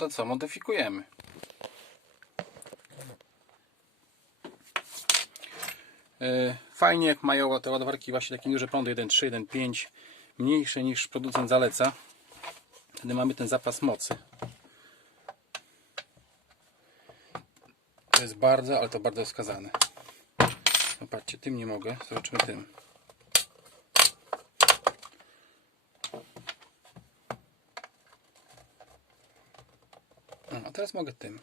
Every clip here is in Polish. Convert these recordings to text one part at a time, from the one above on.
to co? Modyfikujemy. Yy, Fajnie jak mają te ładowarki właśnie takie duże prądy 1.3, 1.5 mniejsze niż producent zaleca. Wtedy mamy ten zapas mocy. To jest bardzo, ale to bardzo wskazane. Patrzcie, tym nie mogę. Zobaczymy tym. A teraz mogę tym.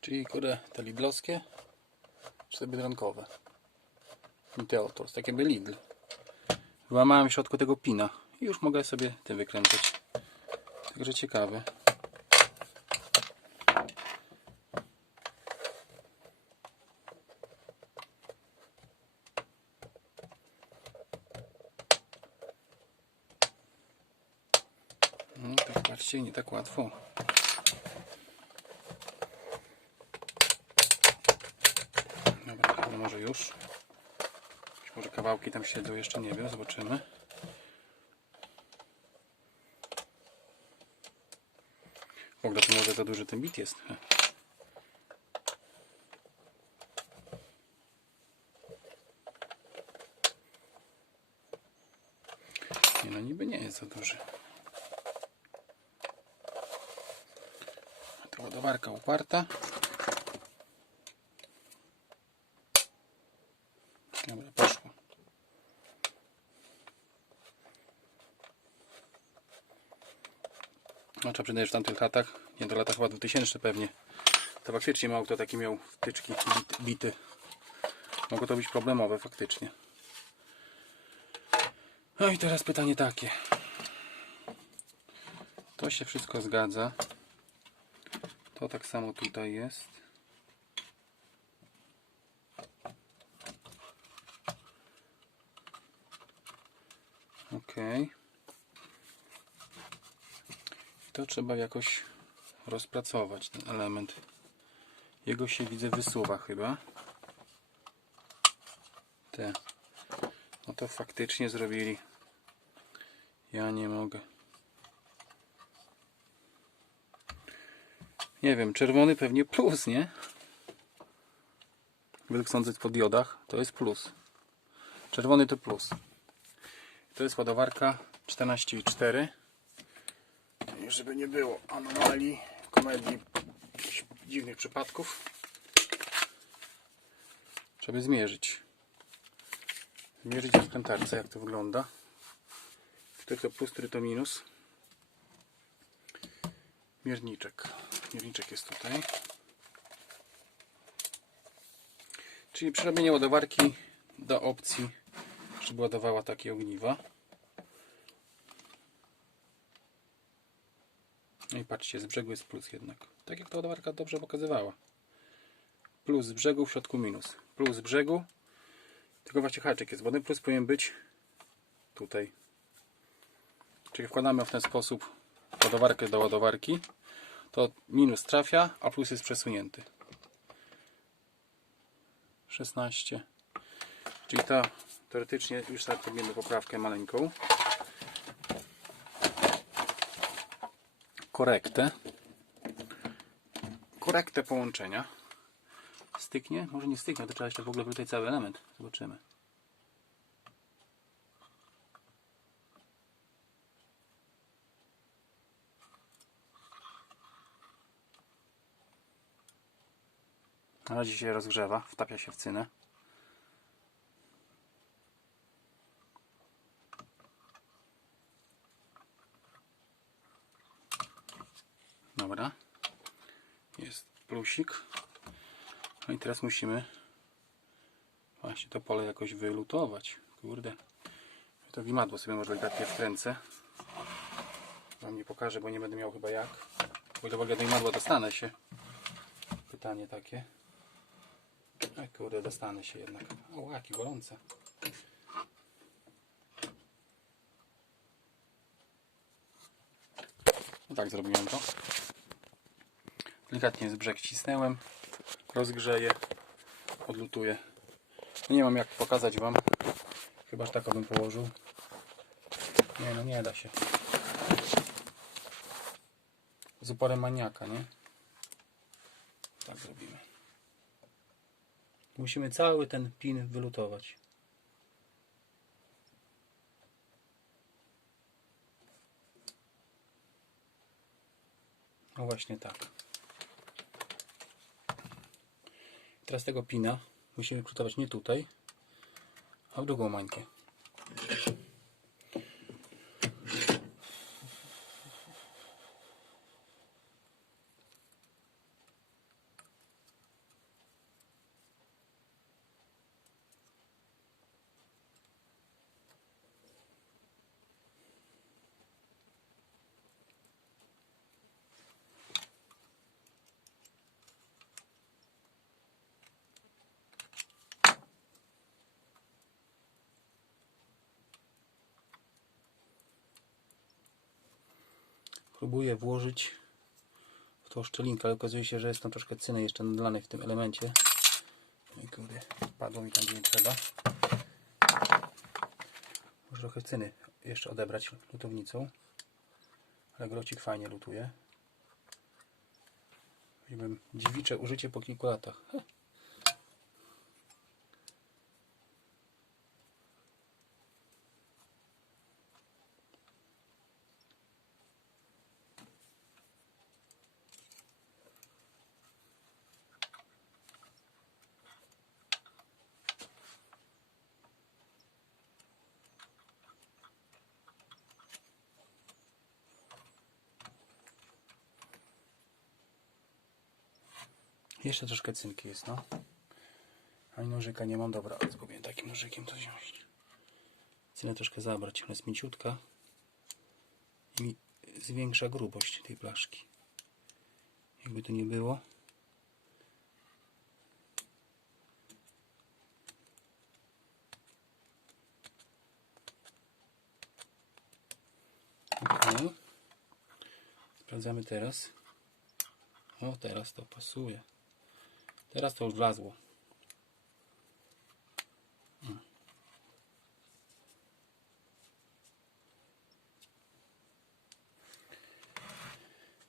Czyli kurde te lidlowskie, czy te biedronkowe. Teotors, takie by Lidl. Wyłamałem w środku tego pina i już mogę sobie tym wykręcać. Także ciekawe. No tak patrzcie, nie tak łatwo. Dobra, no może już. Może kawałki tam siedzą jeszcze, nie wiem, zobaczymy. Ogóle to może za duży ten bit jest. Nie no, niby nie jest za duży. Ta ładowarka uparta. Dobra, poszło. No trzeba przyznać, że w tamtych latach, nie do latach chyba 2000 pewnie, to faktycznie mało kto taki miał wtyczki bit, bity. Mogło to być problemowe faktycznie. No i teraz pytanie takie. To się wszystko zgadza. To tak samo tutaj jest. Ok. To trzeba jakoś rozpracować ten element. Jego się widzę wysuwa chyba. Te. No to faktycznie zrobili. Ja nie mogę. Nie wiem, czerwony pewnie plus, nie? Według sądzę po diodach to jest plus. Czerwony to plus. To jest ładowarka 14,4. I Żeby nie było anomalii, komedii, dziwnych przypadków. Trzeba zmierzyć. Zmierzyć w skrętarce, jak to wygląda. Który to plus, to minus. Mierniczek. Mierniczek jest tutaj. Czyli przerobienie ładowarki do opcji, żeby ładowała takie ogniwa. No i patrzcie, z brzegu jest plus jednak. Tak jak ta ładowarka dobrze pokazywała. Plus z brzegu, w środku minus. Plus z brzegu, tylko właśnie haczyk jest, bo ten plus powinien być tutaj. Czyli wkładamy w ten sposób ładowarkę do ładowarki, to minus trafia, a plus jest przesunięty. 16. Czyli ta teoretycznie już robimy poprawkę maleńką. Korektę. Korektę połączenia. Styknie? Może nie styknie, to trzeba jeszcze w ogóle tutaj cały element. Zobaczymy. Na razie się rozgrzewa, wtapia się w cynę. Dobra. Jest plusik. No i teraz musimy właśnie to pole jakoś wylutować. Kurde. To wimadło sobie może delikatnie wkręcę. Wam nie pokażę, bo nie będę miał chyba jak. Bo ile w ogóle do wimadła dostanę się. Pytanie takie. Ej, kurde, dostanę się jednak. O, jakie gorące. No tak zrobiłem to. Delikatnie z brzeg cisnęłem. Rozgrzeję. Odlutuję. No nie mam jak pokazać Wam. Chyba, że tak bym położył. Nie no, nie da się. z uporem maniaka, nie? Tak zrobimy. Musimy cały ten pin wylutować. No właśnie tak. Teraz tego pina musimy wklutować nie tutaj, a w drugą mańkę. Próbuję włożyć w tą szczelinkę, ale okazuje się, że jest tam troszkę cyny jeszcze nadlanej w tym elemencie. No i kurde, padło mi tam gdzie nie trzeba. Muszę trochę cyny jeszcze odebrać lutownicą. Ale grocik fajnie lutuje. Powiedziałbym dziewicze użycie po kilku latach. Jeszcze troszkę cynki jest, no. Ani nożyka nie mam. Dobra, spróbuję takim nożykiem to wziąć. Cynę troszkę zabrać. Ona jest mięciutka. I mi zwiększa grubość tej blaszki. Jakby to nie było. Ok. Sprawdzamy teraz. O, teraz to pasuje. Teraz to już wlazło.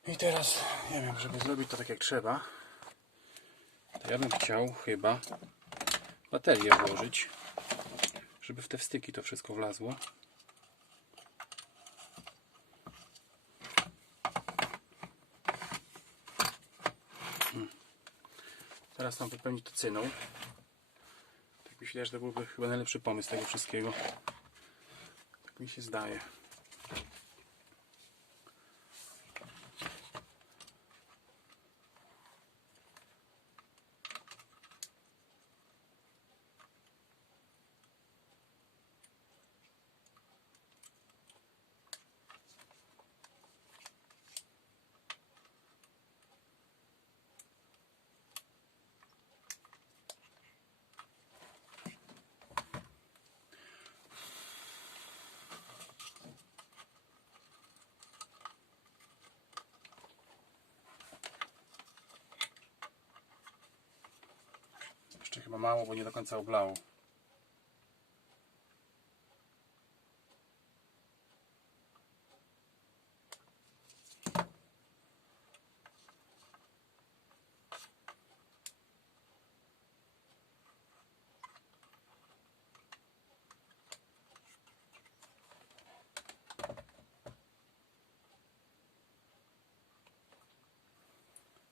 I teraz, nie wiem, żeby zrobić to tak jak trzeba, to ja bym chciał chyba baterię włożyć, żeby w te wstyki to wszystko wlazło. Teraz tam wypełnić to cyną. Tak myślę, że to byłby chyba najlepszy pomysł tego wszystkiego. Tak mi się zdaje. Jeszcze chyba mało, bo nie do końca oblało.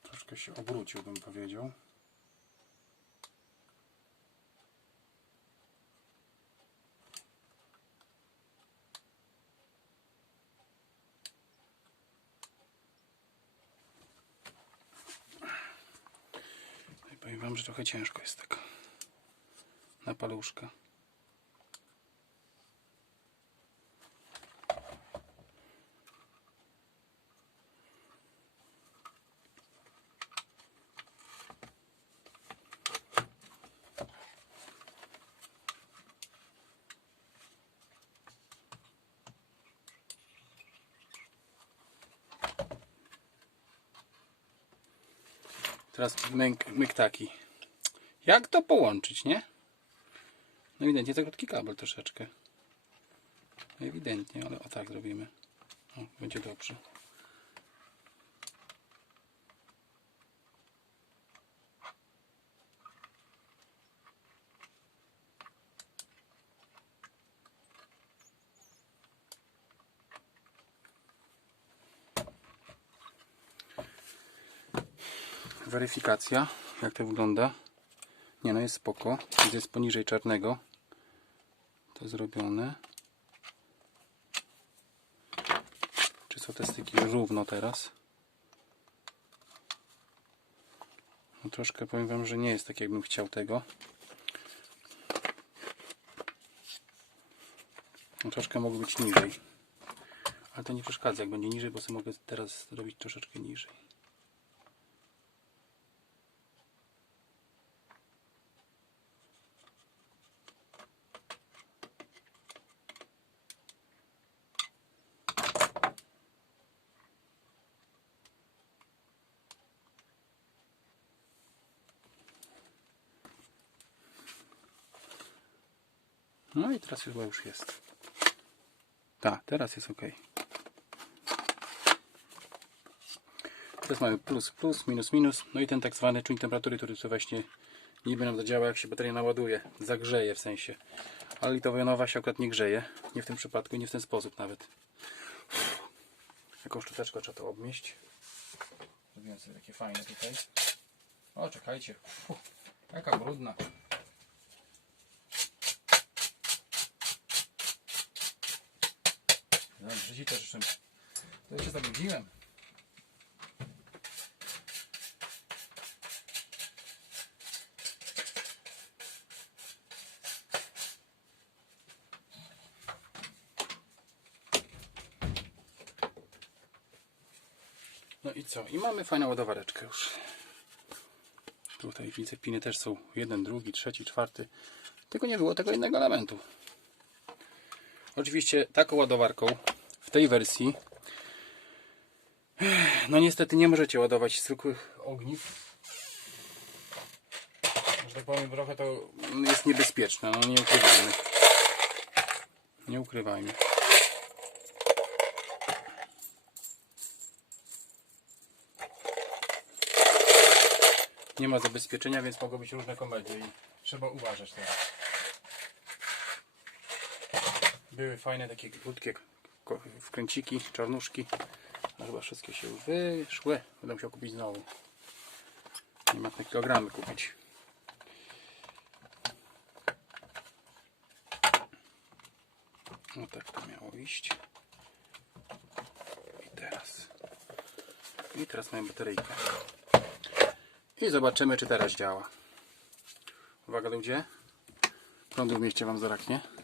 Troszkę się obrócił, bym powiedział. Trochę ciężko jest tak na paluszka. Teraz myk, myk taki. Jak to połączyć, nie? No ewidentnie za krótki kabel troszeczkę. Ewidentnie, ale o tak zrobimy. O, będzie dobrze. Weryfikacja, jak to wygląda. Nie no, jest spoko. Jest poniżej czarnego. To zrobione. Czy są te styki równo teraz? No troszkę powiem wam, że nie jest tak jakbym chciał tego. No troszkę mogło być niżej. Ale to nie przeszkadza, jak będzie niżej, bo sobie mogę teraz zrobić troszeczkę niżej. No i teraz chyba już jest. Tak, teraz jest ok. Teraz mamy plus, plus, minus, minus. No i ten tak zwany czujnik temperatury, który tu właśnie niby nam zadziała, jak się bateria naładuje. Zagrzeje w sensie. Ale litowo-jonowa się akurat nie grzeje. Nie w tym przypadku, nie w ten sposób nawet. Jaką szczoteczką trzeba to obmieść. Zrobiłem sobie takie fajne tutaj. O, czekajcie. Fuh, jaka brudna. Też jeszcze. To się zabudziłem. No i co? I mamy fajną ładowareczkę już. Tutaj widzę piny też są jeden, drugi, trzeci, czwarty. Tylko nie było tego innego elementu. Oczywiście taką ładowarką tej wersji no niestety nie możecie ładować zwykłych ogniw. Że tak powiem trochę to jest niebezpieczne, no nie ukrywajmy. Nie ukrywajmy. Nie ma zabezpieczenia, więc mogą być różne komedie i trzeba uważać teraz. Były fajne takie krótkie wkręciki, czarnuszki. No chyba wszystkie się wyszły. Będę musiał kupić znowu. Nie ma te kilogramy kupić. No tak to miało iść. I teraz. I teraz mamy bateryjkę. I zobaczymy, czy teraz działa. Uwaga ludzie. Prądu w mieście Wam zabraknie.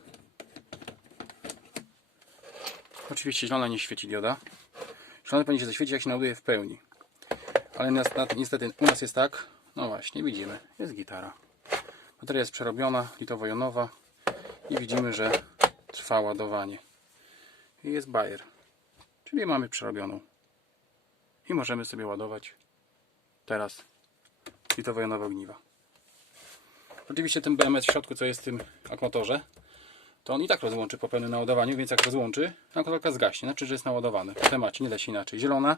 Oczywiście zielona nie świeci dioda. Zielona powinien się zaświecić, jak się naładuje w pełni. Ale niestety u nas jest tak. No właśnie, widzimy. Jest gitara. Bateria jest przerobiona, litowo-jonowa. I widzimy, że trwa ładowanie. I jest bajer. Czyli mamy przerobioną. I możemy sobie ładować teraz litowo-jonowe ogniwa. Oczywiście ten BMS w środku, co jest w tym akumulatorze, to on i tak rozłączy po pełnym naładowaniu, więc jak rozłączy, akumulatorka zgaśnie, znaczy, że jest naładowany. W temacie, nie da się inaczej. Zielona,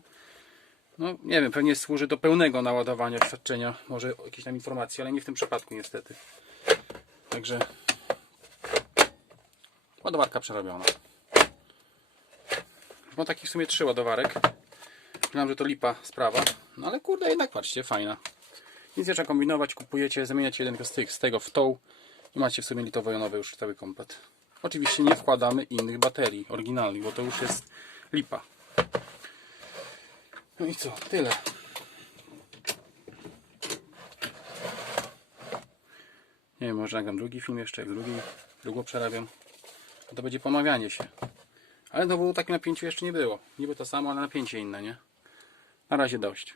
no nie wiem, pewnie służy do pełnego naładowania świadczenia, może jakieś tam informacje, ale nie w tym przypadku niestety. Także ładowarka przerobiona. Mam takich w sumie trzy ładowarek. Myślałem, że to lipa sprawa, no ale kurde, jednak patrzcie, fajna. Nic nie trzeba kombinować, kupujecie, zamieniacie jeden z tych z tego w tą i macie w sumie litowo-jonowy już cały komplet. Oczywiście nie wkładamy innych baterii oryginalnych, bo to już jest lipa. No i co? Tyle. Nie wiem, może nagram drugi film jeszcze, jak drugi długo przerabiam. No to będzie pomawianie się. Ale znowu takim napięciu jeszcze nie było. Niby to samo, ale napięcie inne, nie? Na razie dość.